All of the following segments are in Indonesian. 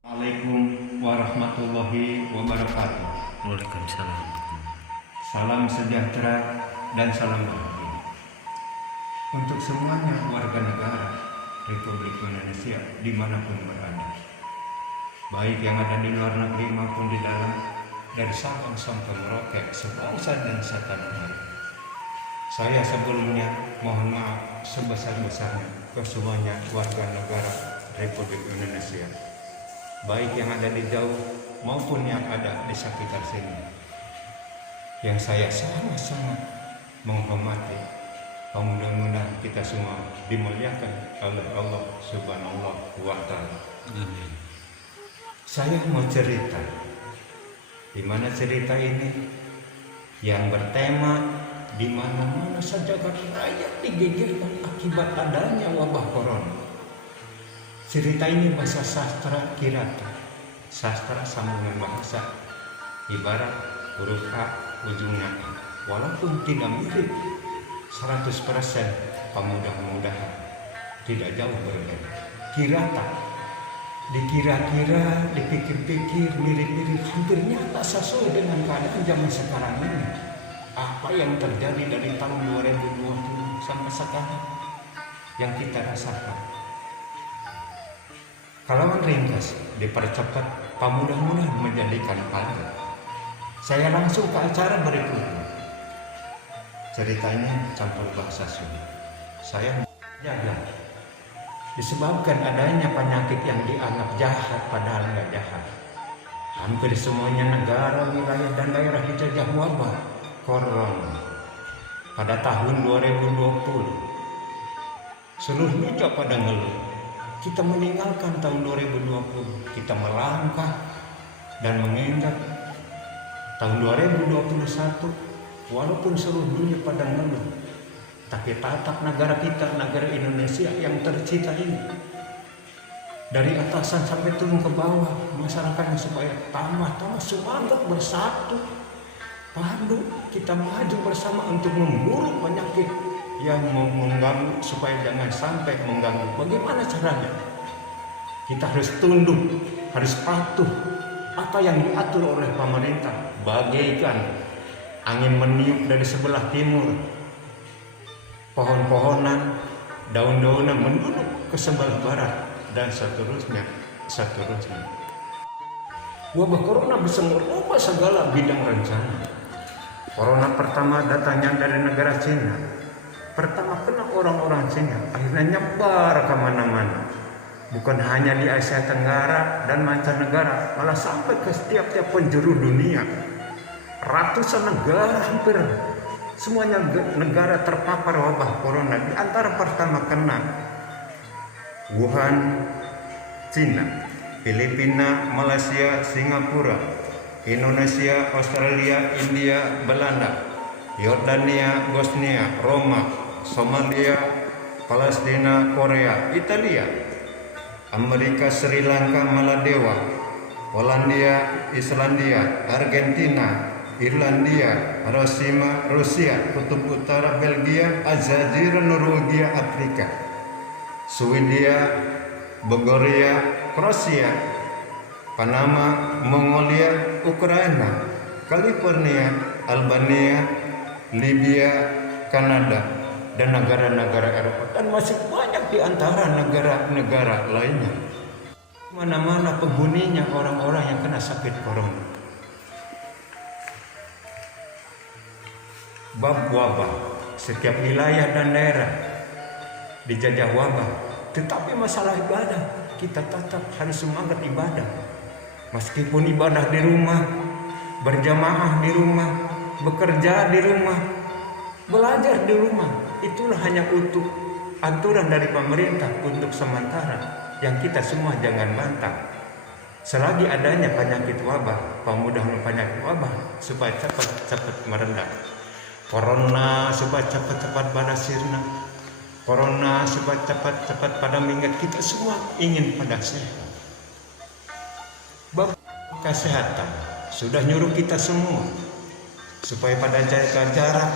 Assalamualaikum warahmatullahi wabarakatuh. Waalaikumsalam. Salam sejahtera dan salam bahagia untuk semuanya warga negara Republik Indonesia dimanapun berada, baik yang ada di luar negeri maupun di dalam, dari Sabang sampai Merauke, sebangsa dan setanah air. Saya sebelumnya mohon maaf sebesar-besarnya ke semuanya warga negara Republik Indonesia, baik yang ada di jauh maupun yang ada di sekitar sini, yang saya sangat-sangat menghormati. Mudah-mudahan kita semua dimuliakan oleh Allah Subhanahu wa Ta'ala. Saya mau cerita, di mana cerita ini yang bertema di mana-mana saja rakyat digegerkan akibat adanya wabah corona. Cerita ini bahasa sastra Kirata, sastra sambungan bahasa, ibarat huruf A ujungnya A, walaupun tidak mirip 100%, mudah-mudahan tidak jauh berbeda. Kirata, dikira-kira, dipikir-pikir, mirip-mirip, hampir nyata sesuai dengan keadaan zaman sekarang ini. Apa yang terjadi dari tahun 2020 sampai sekarang yang kita rasakan. Halaman ringkas dipercepat, mudah-mudahan menjadikan panjang. Saya langsung ke acara berikutnya. Ceritanya campur bahasa Sunda. Saya jaga disebabkan adanya penyakit yang dianggap jahat padahal nggak jahat. Hampir semuanya negara, wilayah, dan daerah dijajah wabah corona pada tahun 2020. Seluruh dunia pada ngeluh. Kita meninggalkan tahun 2020, kita melangkah dan menginjak tahun 2021, walaupun seluruh dunia pada ngeluh, tapi tatap negara kita, negara Indonesia yang tercipta ini, dari atasan sampai turun ke bawah, masyarakatnya supaya tambah semangat bersatu, padu, kita maju bersama untuk memburu penyakit yang mengganggu supaya jangan sampai mengganggu. Bagaimana caranya? Kita harus tunduk, harus patuh apa yang diatur oleh pemerintah. Bagaikan angin meniup dari sebelah timur, pohon-pohonan, daun-daunan menunduk ke sebelah barat, dan seterusnya. Wabah corona bisa merubah segala bidang rencana. Corona pertama datangnya dari negara Cina. Pertama kena orang-orang Cina, akhirnya nyebar kemana-mana. Bukan hanya di Asia Tenggara dan mancanegara, malah sampai ke setiap penjuru dunia. Ratusan negara, hampir semuanya negara terpapar wabah corona. Di antara pertama kena Wuhan, Cina, Filipina, Malaysia, Singapura, Indonesia, Australia, India, Belanda, Yordania, Bosnia, Roma, Somalia, Palestina, Korea, Italia, Amerika, Sri Lanka, Maladewa, Polandia, Islandia, Argentina, Irlandia, Hiroshima, Rusia, Kutub Utara, Belgia, Aljazair, Norwegia, Afrika, Swedia, Bulgaria, Kroasia, Panama, Mongolia, Ukraina, California, Albania, Libya, Kanada, dan negara-negara Eropa, dan masih banyak di antara negara-negara lainnya. Mana-mana penghuninya orang-orang yang kena sakit corona. Bab wabah, setiap wilayah dan daerah dijajah wabah, tetapi masalah ibadah kita tetap harus semangat ibadah. Meskipun ibadah di rumah, berjamaah di rumah, bekerja di rumah, belajar di rumah, itulah hanya untuk aturan dari pemerintah untuk sementara, yang kita semua jangan bantah. Selagi adanya penyakit wabah, mudah-mudahan penyakit wabah supaya cepat meredah. Corona supaya cepat pada sirna, corona supaya cepat pada minggat. Kita semua ingin pada sehat. Bab kesehatan sudah nyuruh kita semua supaya pada jaga jarak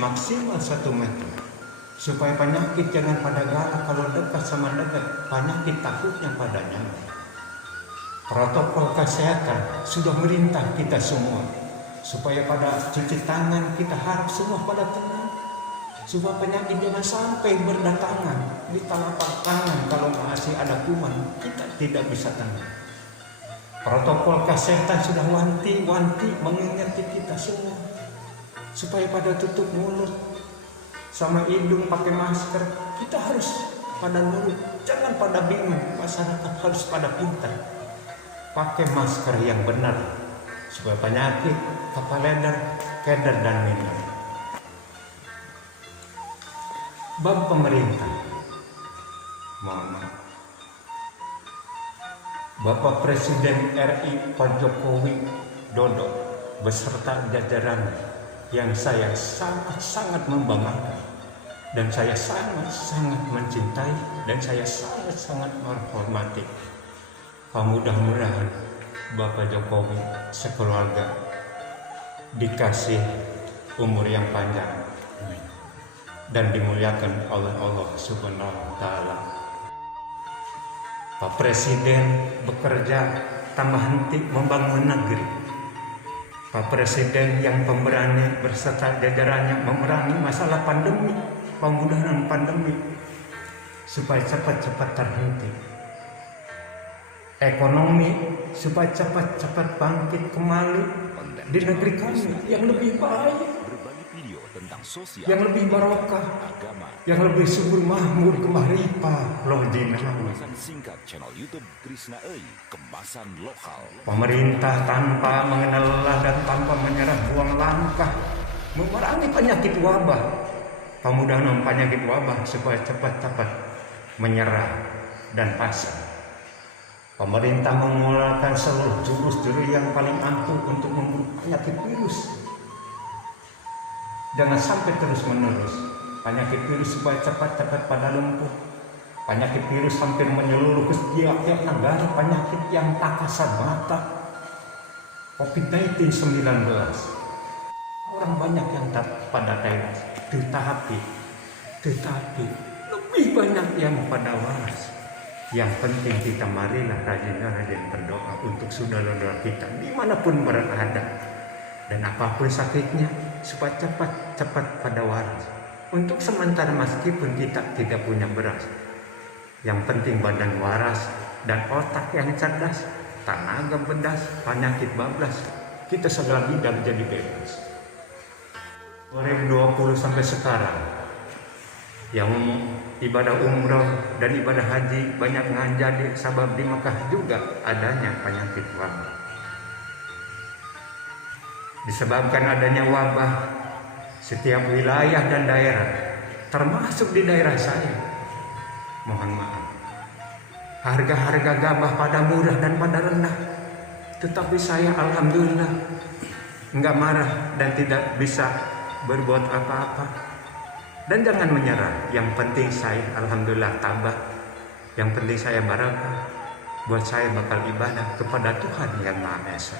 maksimal 1 meter, supaya penyakit jangan pada galak. Kalau dekat sama dekat, penyakit takutnya pada nyamuk. Protokol kesehatan sudah merintah kita semua, supaya pada cuci tangan kita harap semua pada tenang, supaya penyakit jangan sampai berdatangan di telapak tangan. Kalau masih ada kuman, kita tidak bisa tenang. Protokol kesehatan sudah wanti-wanti mengingatkan kita semua, supaya pada tutup mulut sama hidung pakai masker. Kita harus pada nurut, jangan pada bingung. Masyarakat harus pada pintar pakai masker yang benar, supaya penyakit kepaleder, keder, dan minder. Bab pemerintah, mohon maaf, Bapak Presiden RI Pak Jokowi Dodo beserta jajarannya yang saya sangat-sangat membanggakan, dan saya sangat-sangat mencintai, dan saya sangat-sangat menghormati. Mudah-mudahan Bapak Jokowi sekeluarga dikasih umur yang panjang dan dimuliakan oleh Allah Subhanahu wa Ta'ala. Pak Presiden bekerja tambah henti membangun negeri. Pak Presiden yang pemberani berserta jajarannya memerangi masalah pandemi, pemudahan pandemi, supaya cepat-cepat terhenti. Ekonomi supaya cepat-cepat bangkit kembali di negeri kami yang lebih baik, yang lebih barokah, yang lebih subur makmur kemaripah loh jinah. Pemerintah tanpa mengenal lelah dan tanpa menyerah buang langkah memerangi penyakit wabah, pemudahan penyakit wabah supaya cepat-cepat menyerah dan pasrah. Pemerintah mengeluarkan seluruh jurus-jurus yang paling ampuh untuk membunuh penyakit virus. Jangan sampai terus-menerus penyakit virus supaya cepat-cepat pada lumpuh. Penyakit virus hampir menyeluruh ke setiap negara. Penyakit yang tak kasat mata, COVID-19 orang banyak yang tak pada tewas, tetapi lebih banyak yang pada waras. Yang penting kita marilah rajin berdoa untuk saudara-saudara kita dimanapun berada, dan apapun sakitnya supaya cepat pada waras. Untuk sementara meskipun kita tidak punya beras, yang penting badan waras dan otak yang cerdas, tenaga bedas, penyakit bablas, kita segala bidang jadi bebas. 2020 sampai sekarang yang ibadah umroh dan ibadah haji banyak ngajadi, sebab di Mekah juga adanya penyakit wabah. Disebabkan adanya wabah, setiap wilayah dan daerah, termasuk di daerah saya, mohon maaf, harga-harga gabah pada murah dan pada rendah. Tetapi saya alhamdulillah enggak marah dan tidak bisa berbuat apa-apa. Dan jangan menyerah, yang penting saya alhamdulillah tabah, yang penting saya barakah, buat saya bakal ibadah kepada Tuhan yang Maha Esa.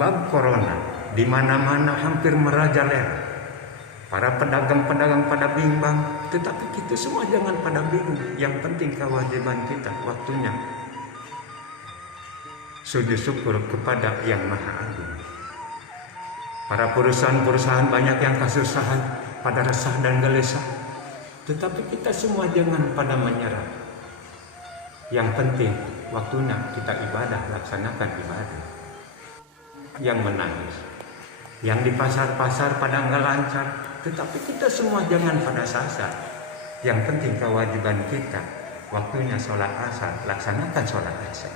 Bab corona di mana-mana hampir merajalela. Para pedagang-pedagang pada bimbang, tetapi kita semua jangan pada bingung. Yang penting kewajiban kita waktunya sujud syukur kepada Yang Maha Agung. Para perusahaan-perusahaan banyak yang kesusahan, pada resah dan gelisah, tetapi kita semua jangan pada menyerah. Yang penting waktunya kita ibadah, laksanakan ibadah. Yang menangis, yang di pasar-pasar pada nggak lancar, tetapi kita semua jangan pada sasar. Yang penting kewajiban kita, waktunya sholat asar, laksanakan sholat asar.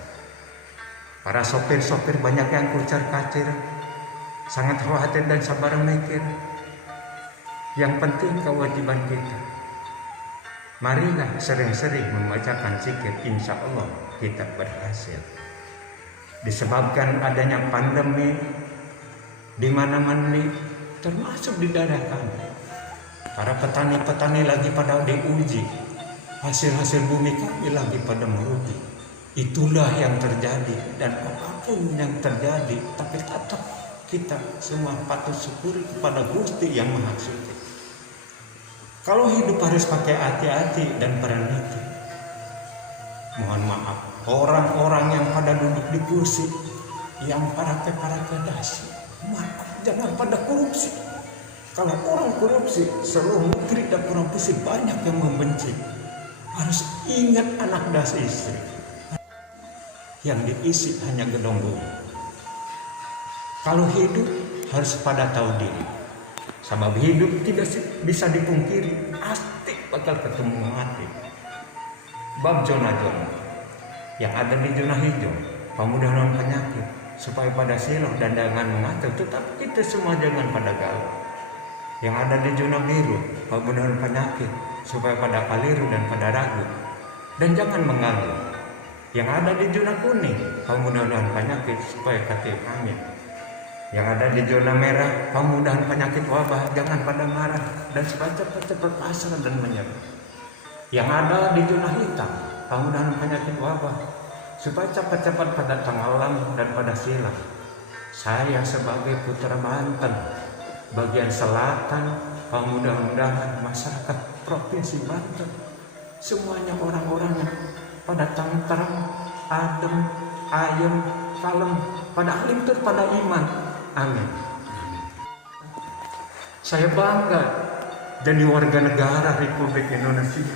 Para sopir-sopir banyak yang kucar-kacir, sangat khawatir dan sabar mikir. Yang penting kewajiban kita, marilah sering-sering membacakan zikir, insya Allah kita berhasil. Disebabkan adanya pandemi di mana-mana, termasuk di daerah kami, para petani-petani lagi pada diuji, hasil-hasil bumi kami lagi pada merugi. Itulah yang terjadi, dan apapun yang terjadi, tapi tetap kita semua patut syukuri kepada Gusti Yang Maha Suci. Kalau hidup harus pakai hati-hati dan pereniti, mohon maaf, orang-orang yang pada duduk di kursi, yang para dasi, maka jangan pada korupsi. Kalau orang korupsi, seluruh negeri dan provinsi banyak yang membenci. Harus ingat anak das istri yang diisi hanya gedonggu. Kalau hidup harus pada tahu diri. Sebab hidup tidak bisa dipungkiri, pasti bakal ketemu mati. Bab zona-zona yang ada di zona hijau, pemudahan penyakit, supaya pada silau dan jangan mengatur, tetapi kita semua jangan pada galau. Yang ada di zona biru, pemudahan penyakit, supaya pada keliru dan pada ragu, dan jangan mengganggu. Yang ada di zona kuning, pemudahan penyakit, supaya kata amin. Yang ada di zona merah, pemudahan penyakit wabah, jangan pada marah dan cepat-cepat pasrah dan menyerah. Yang ada di zona hitam, pemudahan penyakit wabah, supaya cepat-cepat pada tenggelam dan pada silam. Saya sebagai putra Banten, bagian selatan, mudah-mudahan masyarakat provinsi Banten, semuanya orang-orangnya pada tentram, adem, ayem, kalem, pada alim pada iman. Amin. Saya bangga jadi warga negara Republik Indonesia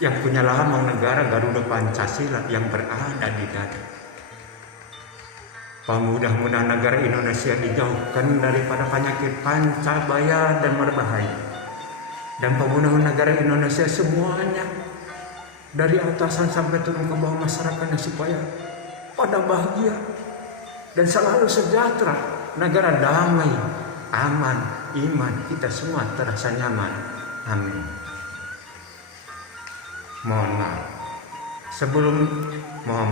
yang punya lambang negara Garuda Pancasila yang berada di dada. Mudah-mudahan negara Indonesia dijauhkan daripada penyakit pancabaya dan berbahaya. Dan mudah-mudahan negara Indonesia semuanya dari atasan sampai turun ke bawah masyarakatnya supaya pada bahagia dan selalu sejahtera. Negara damai, aman, iman, kita semua terasa nyaman. Amin. Mohon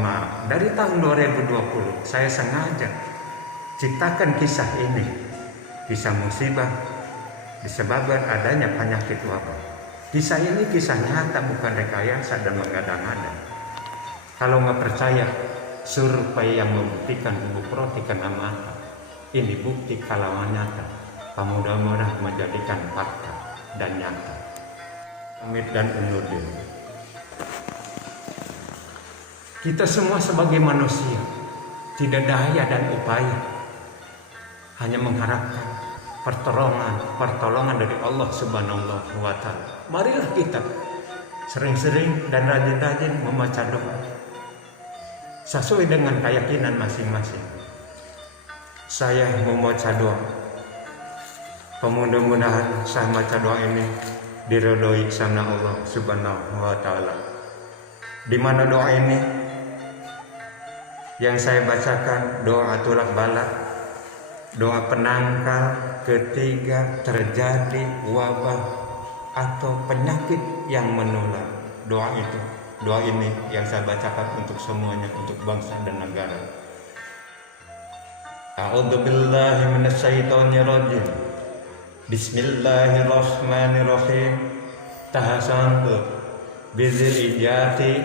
maaf, dari tahun 2020 saya sengaja ciptakan kisah ini, kisah musibah disebabkan adanya penyakit wabah. Kisah ini kisah nyata, bukan rekayasa dan mengada-ngada. Kalau nggak percaya, survei yang membuktikan bubuk roti kena mata. Ini bukti kalau nyata, mudah-mudahan menjadikan fakta dan nyata. Amit dan undur diri. Kita semua sebagai manusia tidak daya dan upaya, hanya mengharapkan pertolongan dari Allah Subhanahu wa Ta'ala. Marilah kita sering-sering dan rajin-rajin membaca doa sesuai dengan keyakinan masing-masing. Saya membaca doa. Mudah-mudahan saya baca doa ini diridhoi sama Allah Subhanahu wa Ta'ala. Di mana doa ini yang saya bacakan, doa tulak balak, doa penangkal ketika terjadi wabah atau penyakit yang menular. Doa ini yang saya bacakan untuk semuanya, untuk bangsa dan negara. A'udzu billahi minasyaitonir rajim. Bismillahirrahmanirrahim. Tahasantu bizil ijati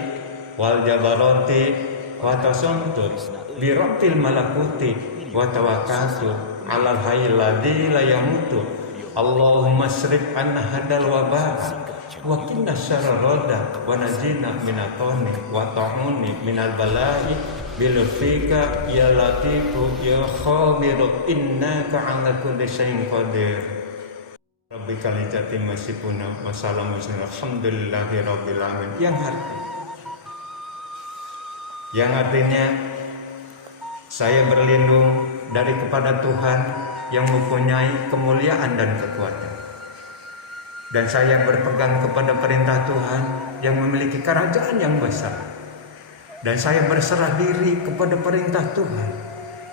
wal jabarati wa tasantu bi rabbil malakuti wa tawakkaltu 'alal hayyil ladzi la yamutu. Allahumma srif anna hadal wabah wa qina syarrada wa najina minat tawni wa ta'uni minal bala'i bilufika ya latifu ya khabiru innaka ala kulli syai'in qadir. Rabbikal izzati masifuna wa salamun alhamdulillahi rabbil alamin. Yang artinya saya berlindung dari kepada Tuhan yang mempunyai kemuliaan dan kekuatan, dan saya berpegang kepada perintah Tuhan yang memiliki kerajaan yang besar. Dan saya berserah diri kepada perintah Tuhan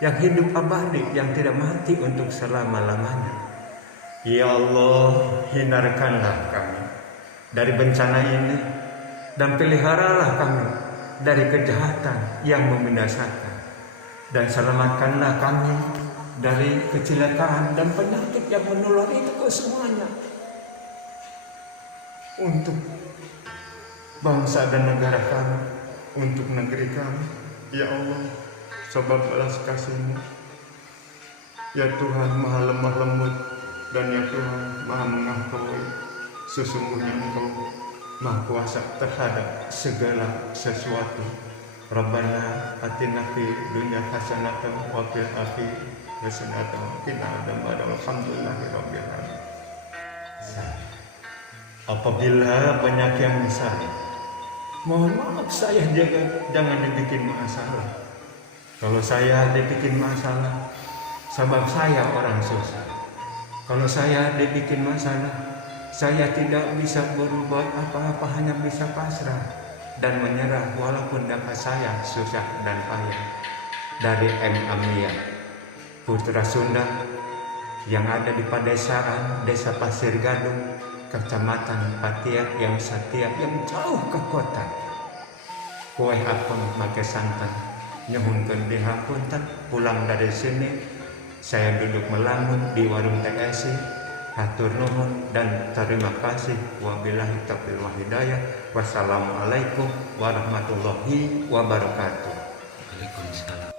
yang hidup abadi, yang tidak mati untuk selama-lamanya. Ya Allah, hindarkanlah kami dari bencana ini dan peliharalah kami dari kejahatan yang membinasakan, dan selamatkanlah kami dari kecelakaan dan penyakit yang menular itu ke semuanya, untuk bangsa dan negara kami, untuk negeri kami. Ya Allah, sebab belas kasih-Mu, ya Tuhan maha lemah lembut, dan ya Tuhan maha mengetahui. Sesungguhnya Engkau maha kuasa terhadap segala sesuatu. Rabbana atina fid dunya hasanatan wa fil akhirati hasanatan wa qina adzabannar. Alhamdulillahirabbil alamin. Apabila banyak yang salah, mohon maaf, saya jangan dibikin masalah. Kalau saya dibikin masalah, sebab saya orang susah. Kalau saya dibikin masalah, saya tidak bisa berbuat apa-apa, hanya bisa pasrah dan menyerah walaupun dapat saya susah dan payah. Dari M. Amia, putra Sunda yang ada di Padesaan, Desa Pasir Gadung, Kecamatan Patiak yang setia yang jauh ke kota. Kue apem make santan, nyuhunkeun dihapunten. Pulang dari sini, saya duduk melamun di warung TSI. Hatur nuhun dan terima kasih. Wabillahi taufiq wal hidayah. Wassalamualaikum warahmatullahi wabarakatuh. Waalaikumsalam.